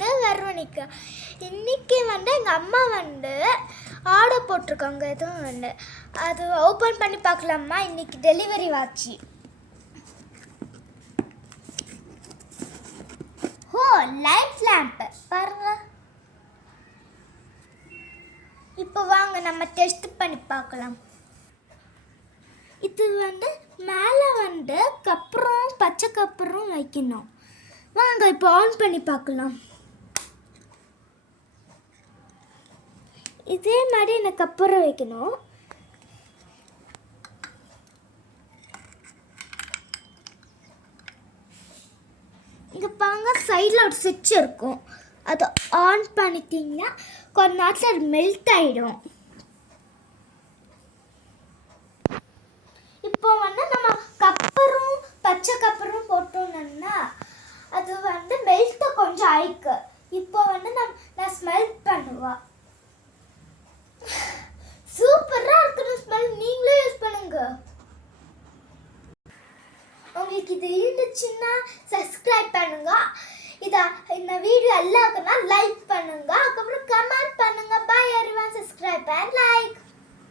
நான் வெரோனிகா. இன்றைக்கி எங்கள் அம்மா ஆர்டர் போட்டிருக்காங்க. எதுவும் அது ஓப்பன் பண்ணி பார்க்கலாமா? இன்றைக்கி டெலிவரி ஆச்சு. ஓ, லைட் லேம்ப் பாருங்க. இப்போ வாங்க நம்ம டெஸ்ட் பண்ணி பார்க்கலாம். இது மேலே கப்புறம் பச்சை கப்புறம் வைக்கணும். வாங்க இப்போ ஆன் பண்ணி பார்க்கலாம். இதே மாதிரி எனக்கு அப்புறம் வைக்கணும். இங்கே பாருங்க, சைடில் ஒரு சுவிட்ச் இருக்கும். அதை ஆன் பண்ணிட்டீங்கன்னா கொஞ்ச நேரத்தில் அது மெல்ட் ஆகிடும். இப்போ நம்ம கப்பரும் பச்சை கப்பரும் போட்டோம்னா அது மெல்ட் கொஞ்சம் ஆயிக்கு. இப்போ நான் ஸ்மெல் பண்ணுவா. சூப்பரா இருக்குது ஸ்மெல். நீங்களே யூஸ் பண்ணுங்க. உங்களுக்கு இது இருந்துச்சுன்னா சப்ஸ்கிரைப் பண்ணுங்க. இந்த வீடியோ